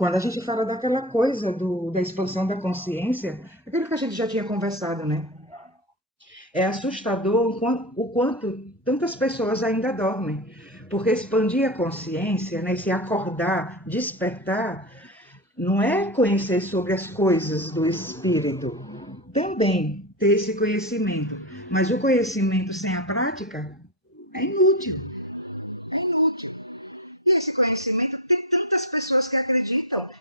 Quando a gente fala daquela coisa da expansão da consciência, aquilo que a gente já tinha conversado, né? É assustador o quanto tantas pessoas ainda dormem. Porque expandir a consciência, né, se acordar, despertar, não é conhecer sobre as coisas do espírito. Também ter esse conhecimento. Mas o conhecimento sem a prática é inútil. É inútil. E esse conhecimento tem tantas pessoas que acreditam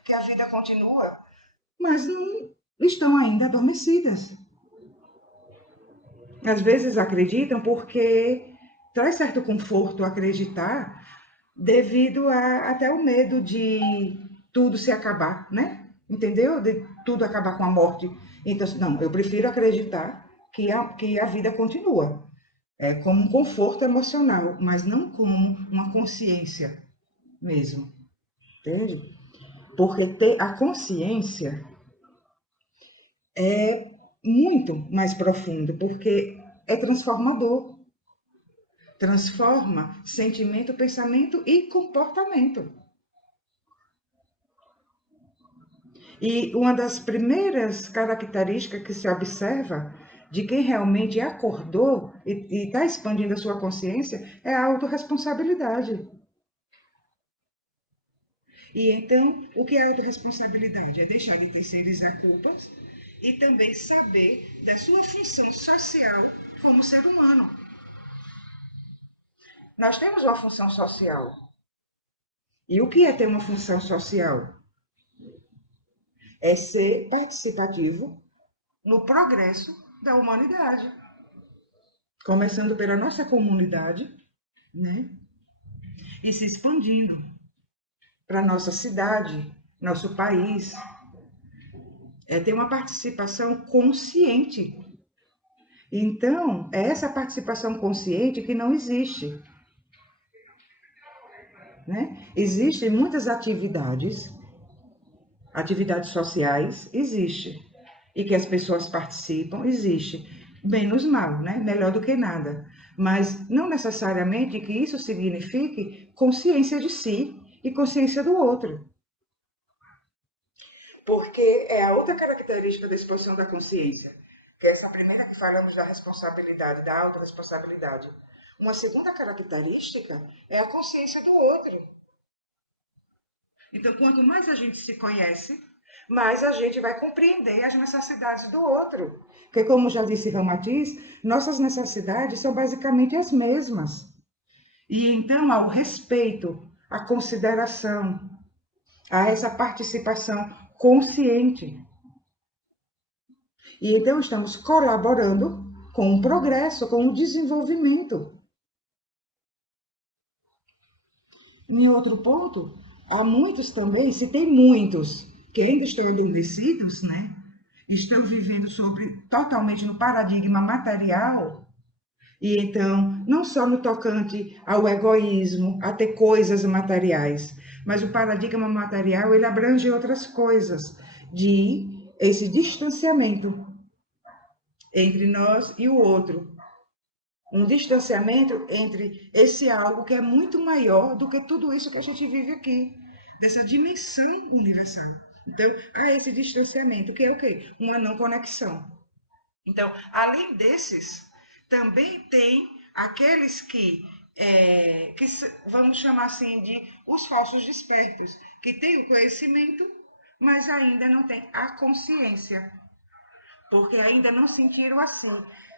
que a vida continua, mas não estão ainda adormecidas. Às vezes acreditam porque traz certo conforto acreditar devido até o medo de tudo se acabar, né? Entendeu? De tudo acabar com a morte. Então, não, eu prefiro acreditar que a vida continua. É como um conforto emocional, mas não como uma consciência mesmo. Entende? Porque ter a consciência é muito mais profundo, porque é transformador. Transforma sentimento, pensamento e comportamento. E uma das primeiras características que se observa de quem realmente acordou e está expandindo a sua consciência é a autorresponsabilidade. E então, o que é autorresponsabilidade? É deixar de terceirizar culpas e também saber da sua função social como ser humano. Nós temos uma função social. E o que é ter uma função social? É ser participativo no progresso da humanidade. Começando pela nossa comunidade, né? E se expandindo para nossa cidade, nosso país. É ter uma participação consciente. Então, é essa participação consciente que não existe. Né? Existem muitas atividades sociais, existe. E que as pessoas participam, existe. Menos mal, né? Melhor do que nada. Mas não necessariamente que isso signifique consciência de si e consciência do outro. Porque é a outra característica da expansão da consciência, que é essa primeira que falamos da responsabilidade, da autorresponsabilidade. Uma segunda característica é a consciência do outro. Então, quanto mais a gente se conhece, mais a gente vai compreender as necessidades do outro. Porque, como já disse Ramatiz, nossas necessidades são basicamente as mesmas. E então, ao respeito, à consideração, a essa participação consciente. E então estamos colaborando com o progresso, com o desenvolvimento. Em outro ponto, há muitos também, se tem muitos que ainda estão adormecidos, né? Estão vivendo totalmente no paradigma material, e então, não só no tocante ao egoísmo, a ter coisas materiais, mas o paradigma material, ele abrange outras coisas, de esse distanciamento entre nós e o outro. Um distanciamento entre esse algo que é muito maior do que tudo isso que a gente vive aqui, dessa dimensão universal. Então, há esse distanciamento, que é o quê? Uma não conexão. Então, além desses, também tem aqueles que vamos chamar assim de os falsos despertos, que têm o conhecimento, mas ainda não têm a consciência, porque ainda não sentiram assim.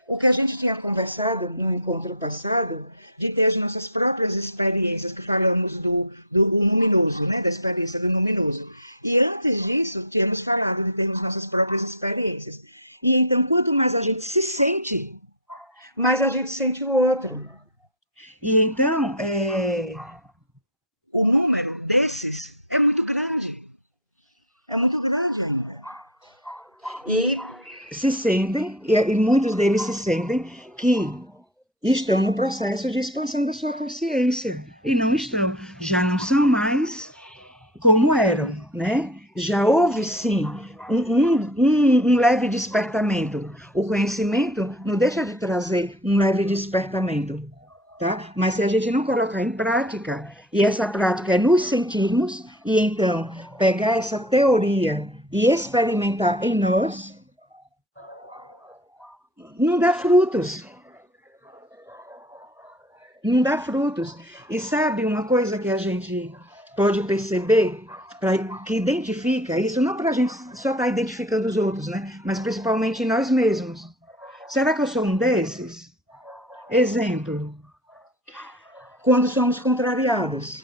O que a gente tinha conversado no encontro passado, de ter as nossas próprias experiências, que falamos do luminoso, né? Da experiência do luminoso. E antes disso, tínhamos falado de termos nossas próprias experiências. E então, quanto mais a gente se sente, mais a gente sente o outro. E então, o número desses é muito grande. É muito grande ainda. E se sentem, e muitos deles se sentem, que estão no processo de expansão da sua consciência. E não estão. Já não são mais como eram, né? Já houve, sim, um leve despertamento. O conhecimento não deixa de trazer um leve despertamento. tá? Mas se a gente não colocar em prática, e essa prática é nos sentirmos, e então pegar essa teoria e experimentar em nós, não dá frutos. Não dá frutos. E sabe uma coisa que a gente pode perceber, que identifica isso, não para a gente só estar identificando os outros, né? Mas principalmente nós mesmos. Será que eu sou um desses? Exemplo, quando somos contrariados.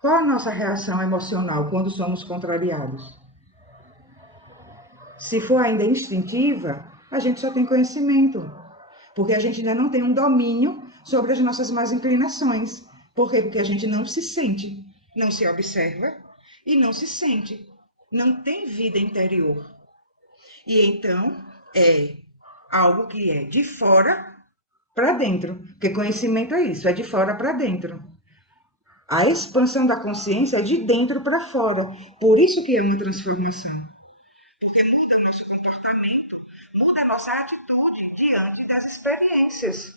Qual a nossa reação emocional quando somos contrariados? Se for ainda instintiva, a gente só tem conhecimento, porque a gente ainda não tem um domínio sobre as nossas más inclinações. Por quê? Porque a gente não se sente, não se observa e não se sente, não tem vida interior. E então é algo que é de fora para dentro, porque conhecimento é isso, é de fora para dentro. A expansão da consciência é de dentro para fora. Por isso que é uma transformação. Muda o nosso comportamento, muda a nossa atitude diante das experiências,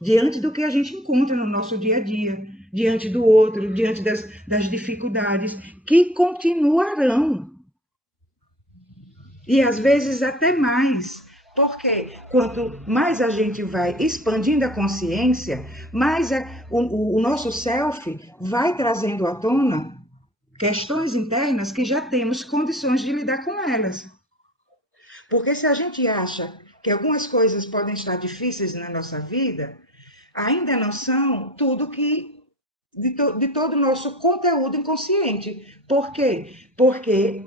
diante do que a gente encontra no nosso dia a dia, diante do outro, diante das dificuldades, que continuarão. E às vezes até mais. Porque quanto mais a gente vai expandindo a consciência, mais o nosso self vai trazendo à tona questões internas que já temos condições de lidar com elas. Porque se a gente acha que algumas coisas podem estar difíceis na nossa vida, ainda não são tudo que de todo o nosso conteúdo inconsciente. Por quê? Porque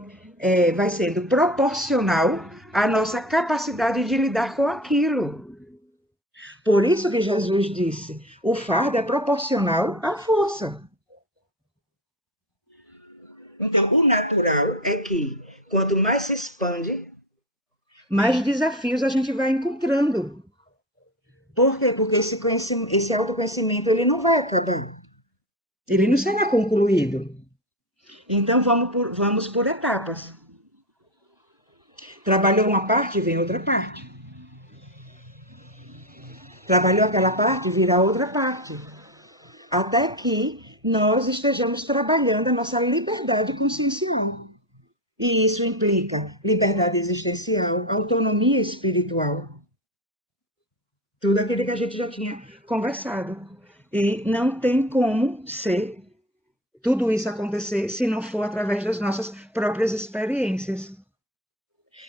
vai sendo proporcional à nossa capacidade de lidar com aquilo. Por isso que Jesus disse, o fardo é proporcional à força. Então, o natural é que, quanto mais se expande, mais desafios a gente vai encontrando. Por quê? Porque esse autoconhecimento ele não vai acabar. Ele não será concluído. Então, vamos por etapas. Trabalhou uma parte, vem outra parte. Trabalhou aquela parte, virá outra parte. Até que nós estejamos trabalhando a nossa liberdade consciencial. E isso implica liberdade existencial, autonomia espiritual. Tudo aquilo que a gente já tinha conversado. E não tem como ser tudo isso acontecer se não for através das nossas próprias experiências.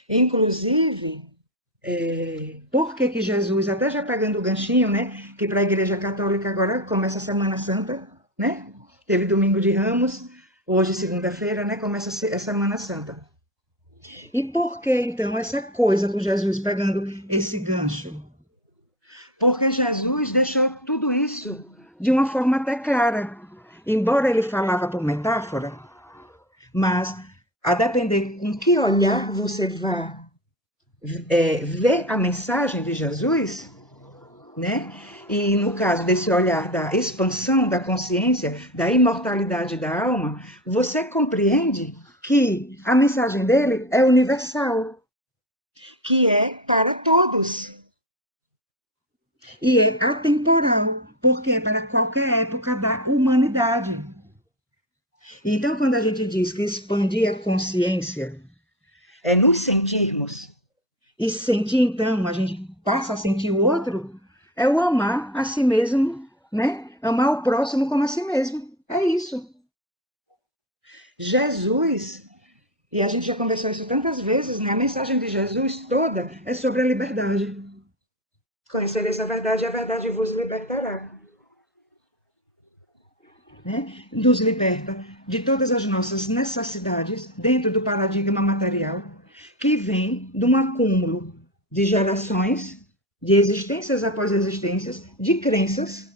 Inclusive, por que que Jesus, até já pegando o ganchinho, né, que para a Igreja Católica agora começa a Semana Santa, né? Teve Domingo de Ramos, hoje segunda-feira, né, começa a Semana Santa. E por que então essa coisa com Jesus pegando esse gancho? Porque Jesus deixou tudo isso de uma forma até clara. Embora ele falava por metáfora, mas a depender com que olhar você vai ver a mensagem de Jesus, né? E no caso desse olhar da expansão da consciência, da imortalidade da alma, você compreende que a mensagem dele é universal, que é para todos e é atemporal, porque é para qualquer época da humanidade. Então, quando a gente diz que expandir a consciência é nos sentirmos, e sentir, então, a gente passa a sentir o outro, é o amar a si mesmo, né? Amar o próximo como a si mesmo. É isso. Jesus, e a gente já conversou isso tantas vezes, né? A mensagem de Jesus toda é sobre a liberdade. Conhecereis a verdade vos libertará. Né? Nos liberta de todas as nossas necessidades dentro do paradigma material, que vem de um acúmulo de gerações, de existências após existências, de crenças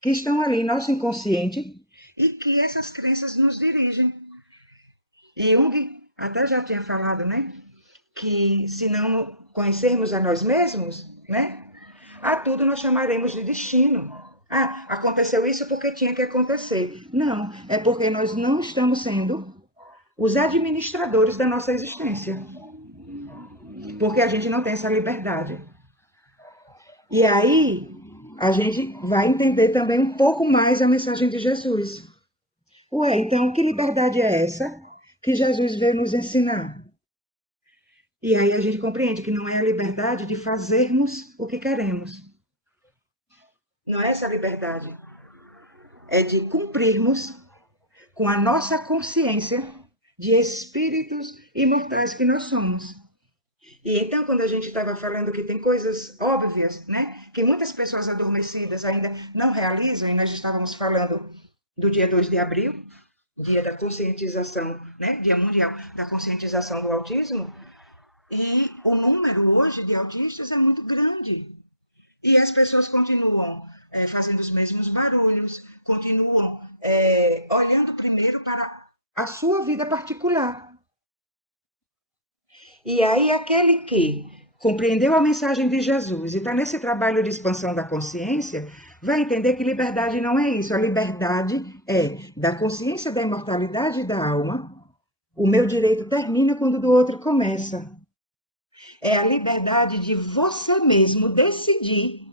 que estão ali em nosso inconsciente e que essas crenças nos dirigem. E Jung até já tinha falado, né, que se não conhecermos a nós mesmos, né, a tudo nós chamaremos de destino. Ah, aconteceu isso porque tinha que acontecer. Não, é porque nós não estamos sendo os administradores da nossa existência. Porque a gente não tem essa liberdade. E aí, a gente vai entender também um pouco mais a mensagem de Jesus. Ué, então que liberdade é essa que Jesus veio nos ensinar? E aí a gente compreende que não é a liberdade de fazermos o que queremos. Não é essa a liberdade. É de cumprirmos com a nossa consciência de espíritos imortais que nós somos. E então, quando a gente estava falando que tem coisas óbvias, né, que muitas pessoas adormecidas ainda não realizam, e nós estávamos falando do dia 2 de abril, dia da conscientização, né, Dia Mundial da Conscientização do Autismo, e o número hoje de autistas é muito grande. E as pessoas continuam fazendo os mesmos barulhos, continuam olhando primeiro para a sua vida particular. E aí, aquele que compreendeu a mensagem de Jesus e está nesse trabalho de expansão da consciência, vai entender que liberdade não é isso. A liberdade é da consciência da imortalidade da alma. O meu direito termina quando o do outro começa. É a liberdade de você mesmo decidir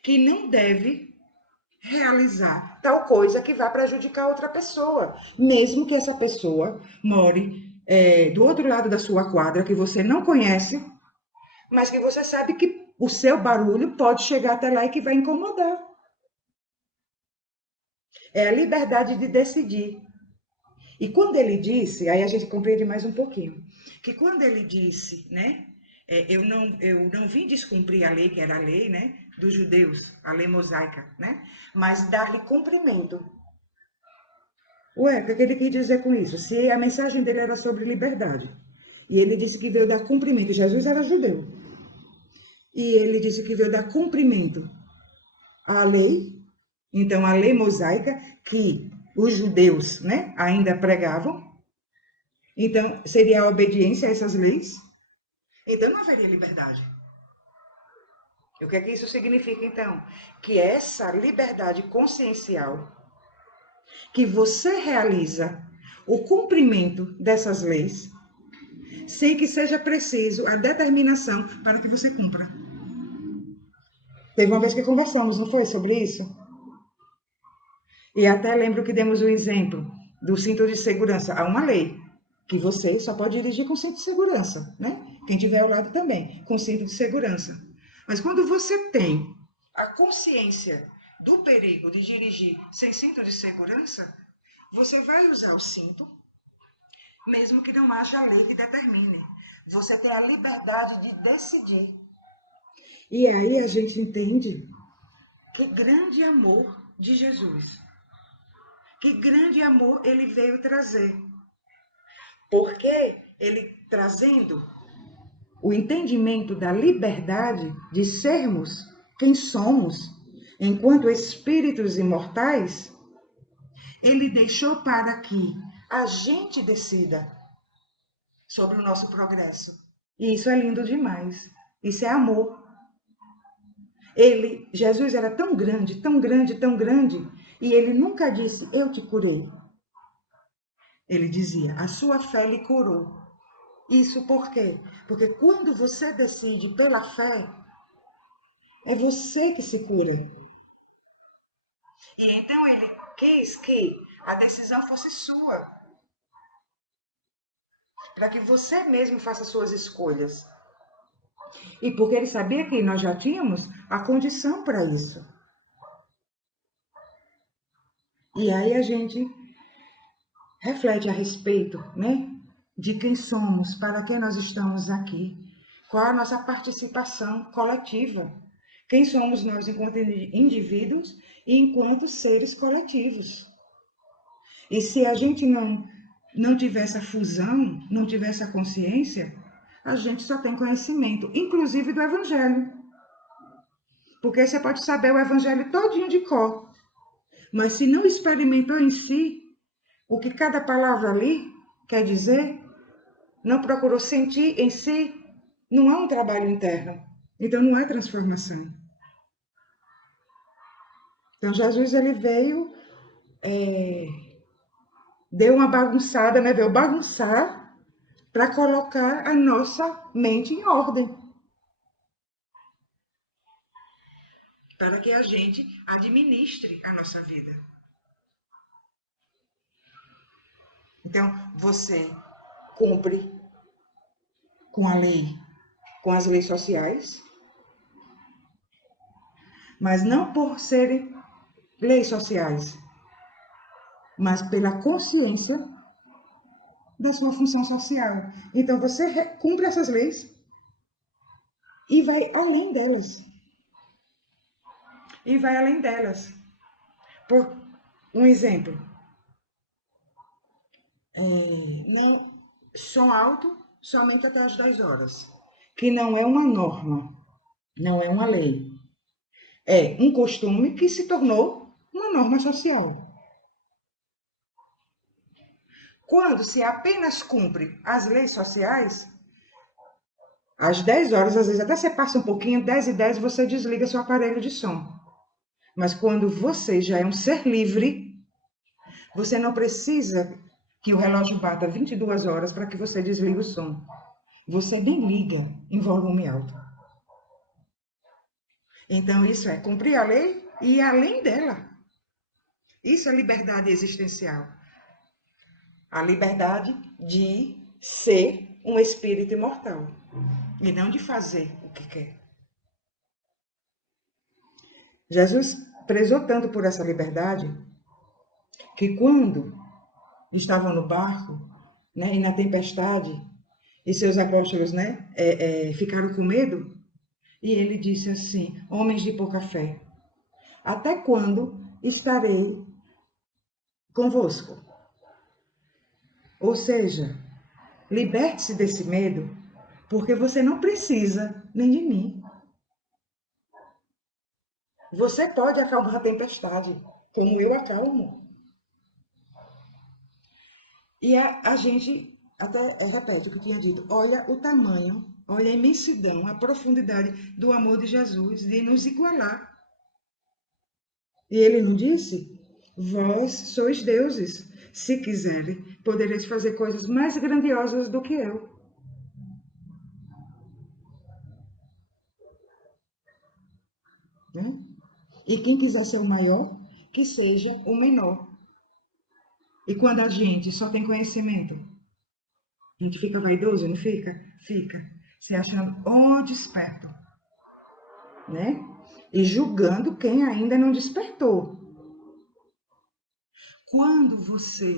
que não deve realizar tal coisa que vá prejudicar outra pessoa, mesmo que essa pessoa more do outro lado da sua quadra, que você não conhece, mas que você sabe que o seu barulho pode chegar até lá e que vai incomodar. É a liberdade de decidir. E quando ele disse, aí a gente compreende mais um pouquinho, que quando ele disse, né, eu não vim descumprir a lei, que era a lei, né, dos judeus, a lei mosaica, né, mas dar-lhe cumprimento. Ué, o que ele quis dizer com isso? Se a mensagem dele era sobre liberdade, e ele disse que veio dar cumprimento, Jesus era judeu, e ele disse que veio dar cumprimento à lei, então a lei mosaica, que os judeus, né, ainda pregavam, então seria a obediência a essas leis, então não haveria liberdade. O que é que isso significa, então? Que essa liberdade consciencial, que você realiza o cumprimento dessas leis, sem que seja preciso a determinação para que você cumpra. Teve uma vez que conversamos, não foi, sobre isso? E até lembro que demos o exemplo do cinto de segurança. Há uma lei que você só pode dirigir com cinto de segurança, né? Quem tiver ao lado também, com cinto de segurança. Mas quando você tem a consciência do perigo de dirigir sem cinto de segurança, você vai usar o cinto, mesmo que não haja lei que determine. Você tem a liberdade de decidir. E aí a gente entende que grande amor de Jesus. Que grande amor ele veio trazer. Porque ele trazendo o entendimento da liberdade de sermos quem somos, enquanto espíritos imortais, ele deixou para que a gente decida sobre o nosso progresso. E isso é lindo demais. Isso é amor. Jesus era tão grande, tão grande, tão grande, e ele nunca disse, eu te curei. Ele dizia, a sua fé lhe curou. Isso por quê? Porque quando você decide pela fé, é você que se cura. E então ele quis que a decisão fosse sua. Para que você mesmo faça suas escolhas. E porque ele sabia que nós já tínhamos a condição para isso. E aí a gente reflete a respeito, né? De quem somos, para que nós estamos aqui, qual a nossa participação coletiva, quem somos nós enquanto indivíduos e enquanto seres coletivos. E se a gente não tiver essa fusão, não tiver essa consciência, a gente só tem conhecimento, inclusive do Evangelho. Porque você pode saber o Evangelho todinho de cor, mas se não experimentou em si o que cada palavra ali quer dizer, não procurou sentir em si, não há um trabalho interno. Então não há transformação. Então Jesus ele veio, deu uma bagunçada, né? Veio bagunçar para colocar a nossa mente em ordem. para que a gente administre a nossa vida. Então, você cumpre com a lei, com as leis sociais, mas não por serem leis sociais, mas pela consciência da sua função social. Então, você cumpre essas leis e vai além delas. E vai além delas. Por um exemplo, não, som alto somente até as 10 horas, que não é uma norma, não é uma lei. É um costume que se tornou uma norma social. Quando se apenas cumpre as leis sociais, às 10 horas, às vezes até você passa um pouquinho, 10h10, você desliga seu aparelho de som. Mas quando você já é um ser livre, você não precisa que o relógio bata 22 horas para que você desligue o som. Você nem liga em volume alto. Então, isso é cumprir a lei e ir além dela. Isso é liberdade existencial. A liberdade de ser um espírito imortal e não de fazer o que quer. Jesus prezou tanto por essa liberdade que quando estavam no barco, né, e na tempestade, e seus apóstolos, né, ficaram com medo, e ele disse assim: homens de pouca fé, até quando estarei convosco? Ou seja, liberte-se desse medo, porque você não precisa nem de mim. Você pode acalmar a tempestade, como eu acalmo. E a gente até repete o que tinha dito. Olha o tamanho, olha a imensidão, a profundidade do amor de Jesus, de nos igualar. E ele não disse? Vós sois deuses. Se quiserem, podereis fazer coisas mais grandiosas do que eu. Né? E quem quiser ser o maior, que seja o menor. E quando a gente só tem conhecimento, a gente fica vaidoso, não fica? Fica. Se achando desperto, né? E julgando quem ainda não despertou. Quando você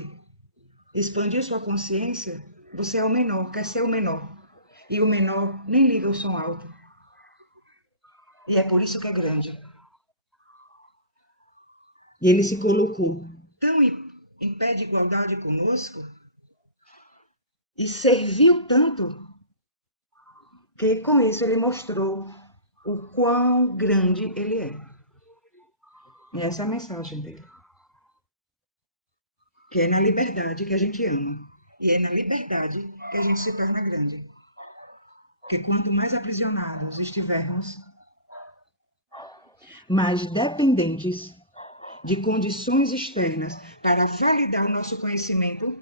expandir sua consciência, você é o menor, quer ser o menor. E o menor nem liga o som alto. E é por isso que é grande. E ele se colocou tão em pé de igualdade conosco e serviu tanto que com isso ele mostrou o quão grande ele é. E essa é a mensagem dele. Que é na liberdade que a gente ama. E é na liberdade que a gente se torna grande. Porque quanto mais aprisionados estivermos, mais dependentes de condições externas para validar o nosso conhecimento,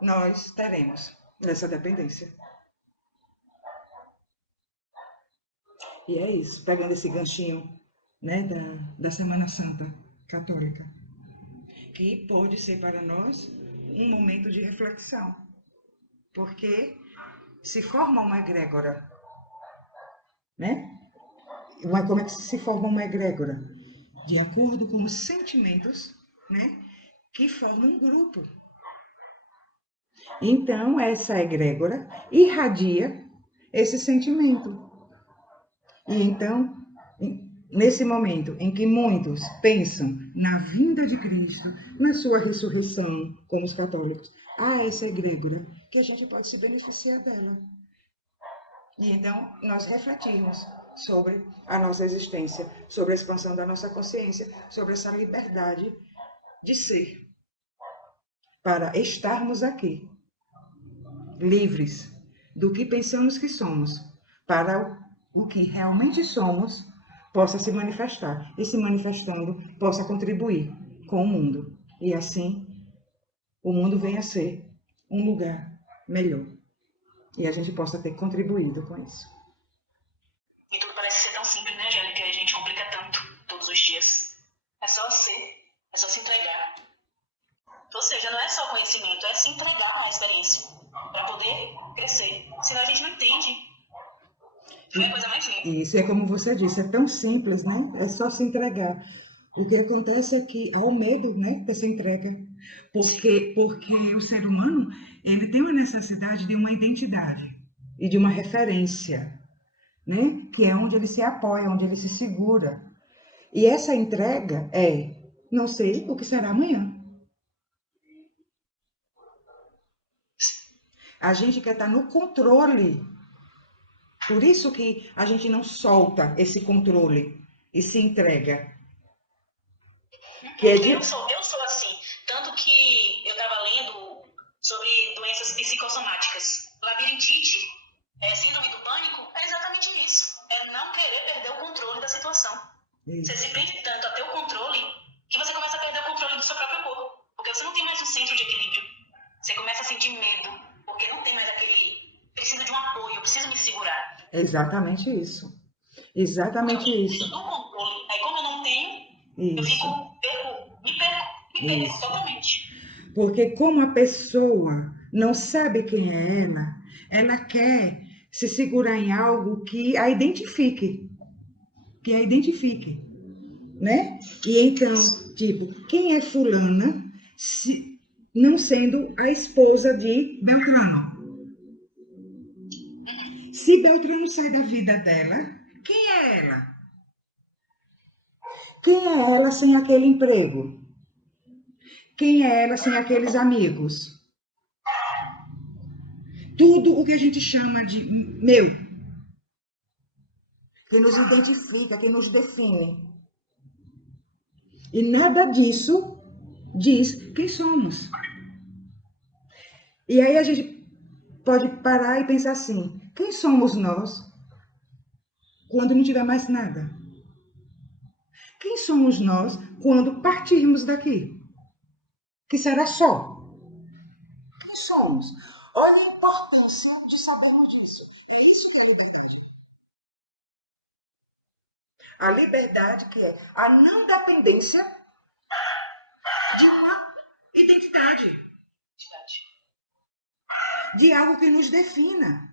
nós teremos nessa dependência. E é isso, pegando esse ganchinho, né, da Semana Santa Católica, que pode ser para nós um momento de reflexão, porque se forma uma egrégora, né? Como é que se forma uma egrégora? De acordo com os sentimentos, né, que formam um grupo. Então, essa egrégora irradia esse sentimento. E então, nesse momento em que muitos pensam na vinda de Cristo, na sua ressurreição, como os católicos, há essa egrégora que a gente pode se beneficiar dela. E então, nós refletirmos sobre a nossa existência, sobre a expansão da nossa consciência, sobre essa liberdade de ser, para estarmos aqui, livres do que pensamos que somos, para o que realmente somos possa se manifestar e, se manifestando, possa contribuir com o mundo. E assim, o mundo venha a ser um lugar melhor. E a gente possa ter contribuído com isso. E tudo parece ser tão simples, né, Angélica? dias. É só ser, é só se entregar. Ou seja, não é só conhecimento, é se entregar à experiência para poder crescer. Senão a gente não entende. Foi a coisa mais linda. Isso é como você disse, é tão simples, né? É só se entregar. O que acontece é que há o medo, né, dessa entrega. Porque o ser humano, ele tem uma necessidade de uma identidade e de uma referência, né? Que é onde ele se apoia, onde ele se segura. E essa entrega é, não sei o que será amanhã. A gente quer estar no controle. Por isso que a gente não solta esse controle e se entrega. Que é de... Eu sou assim. Tanto que eu estava lendo sobre doenças psicossomáticas. Labirintite, síndrome do pânico, é exatamente isso. É não querer perder o controle da situação. Você se prende tanto a ter o controle que você começa a perder o controle do seu próprio corpo. Porque você não tem mais um centro de equilíbrio. Você começa a sentir medo, porque não tem mais aquele... Preciso de um apoio, eu preciso me segurar. É exatamente isso. Exatamente Eu isso. preciso do controle. Aí como eu não tenho, eu Isso. fico, me perco totalmente. Porque como a pessoa não sabe quem é ela quer se segurar em algo que a identifique. Que a identifique, né? E então, tipo, quem é fulana se, não sendo a esposa de Beltrano? Se Beltrano sai da vida dela, quem é ela? Quem é ela sem aquele emprego? Quem é ela sem aqueles amigos? Tudo o que a gente chama de meu, que nos identifica, que nos define. E nada disso diz quem somos. E aí a gente pode parar e pensar assim: quem somos nós quando não tiver mais nada? Quem somos nós quando partirmos daqui? Que será só? Quem somos? Olha a importância de sabermos disso. E isso que é liberdade. A liberdade que é a não dependência de uma identidade, de algo que nos defina.